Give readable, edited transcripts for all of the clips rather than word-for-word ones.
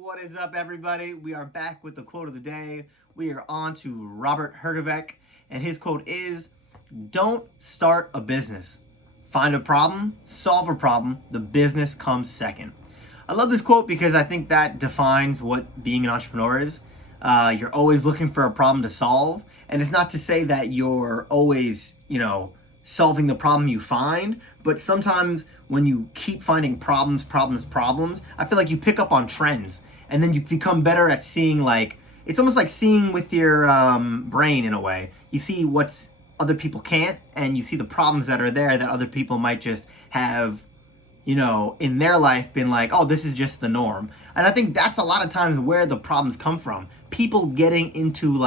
What is up, everybody? We are back with the quote of the day. We are on to Robert Herjavec, and his quote is, "Don't start a business. Find a problem, solve a problem, the business comes second." I love this quote because I think that defines what being an entrepreneur is. You're always looking for a problem to solve, and it's not to say that you're always, solving the problem you find, but sometimes when you keep finding problems, I feel like you pick up on trends, and then you become better at seeing, it's almost like seeing with your brain in a way. You see what's other people can't, and you see the problems that are there that other people might just have, in their life been like, oh, this is just the norm. And I think that's a lot of times where the problems come from. People getting into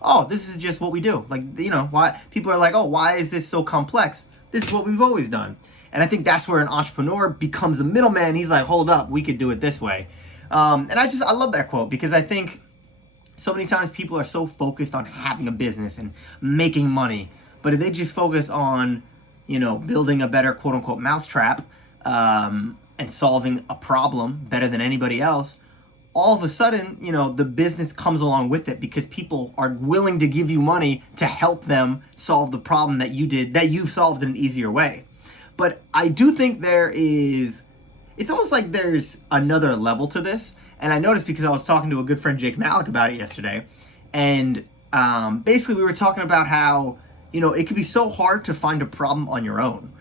oh, this is just what we do. Why people are like, oh, why is this so complex? This is what we've always done. And I think that's where an entrepreneur becomes a middleman. He's like, hold up, we could do it this way. And I love that quote because I think so many times people are so focused on having a business and making money. But if they just focus on, building a better quote unquote mousetrap, and solving a problem better than anybody else, all of a sudden, the business comes along with it because people are willing to give you money to help them solve the problem that you've solved in an easier way. But I do think it's almost like there's another level to this. And I noticed because I was talking to a good friend, Jake Malik, about it yesterday. And basically we were talking about how, it can be so hard to find a problem on your own.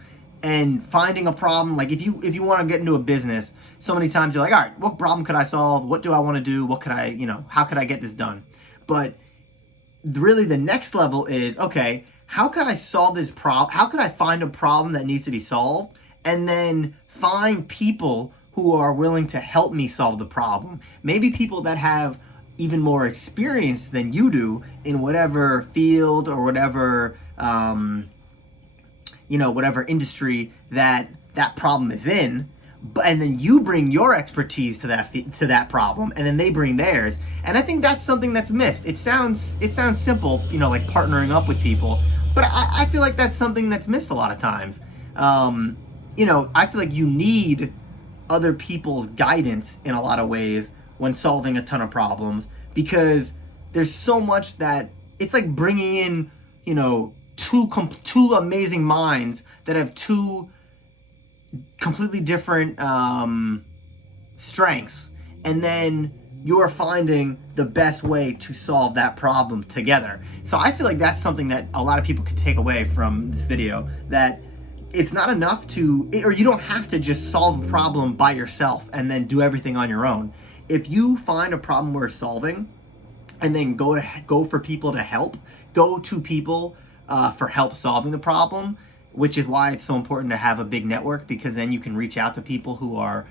And finding a problem, like if you want to get into a business, so many times you're like, all right, what problem could I solve? What do I want to do? What could I, how could I get this done? But really the next level is, okay, how could I solve this problem? How could I find a problem that needs to be solved? And then find people who are willing to help me solve the problem. Maybe people that have even more experience than you do in whatever field or whatever, whatever industry that problem is in, and then you bring your expertise to that problem, and then they bring theirs. And I think that's something that's missed. It sounds simple, like partnering up with people, but I feel like that's something that's missed a lot of times. I feel like you need other people's guidance in a lot of ways when solving a ton of problems, because there's so much that it's like bringing in, two amazing minds that have two completely different strengths, and then you're finding the best way to solve that problem together. So I feel like that's something that a lot of people can take away from this video, that it's not enough or you don't have to just solve a problem by yourself and then do everything on your own. If you find a problem worth solving and then go for people to help, go to people for help solving the problem, which is why it's so important to have a big network, because then you can reach out to people who are,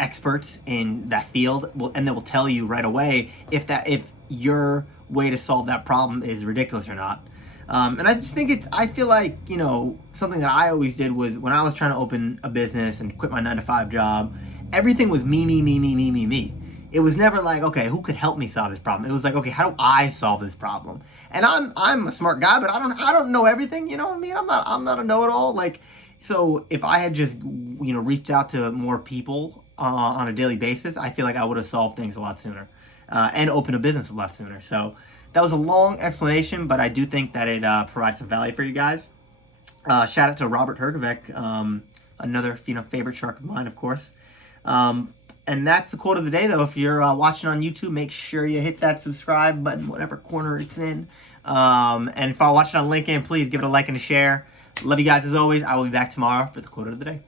experts in that field, and they will tell you right away if your way to solve that problem is ridiculous or not. And I just think I feel like, something that I always did was when I was trying to open a business and quit my 9-to-5 job, everything was me. It was never like, okay, who could help me solve this problem? It was like, okay, how do I solve this problem? And I'm a smart guy, but I don't know everything. You know what I mean? I'm not a know-it-all. So if I had just reached out to more people on a daily basis, I feel like I would have solved things a lot sooner and opened a business a lot sooner. So that was a long explanation, but I do think that it provides some value for you guys. Shout out to Robert Herjavec, another favorite shark of mine, of course. And that's the quote of the day, though. If you're watching on YouTube, make sure you hit that subscribe button, whatever corner it's in. And if you're watching on LinkedIn, please give it a like and a share. Love you guys as always. I will be back tomorrow for the quote of the day.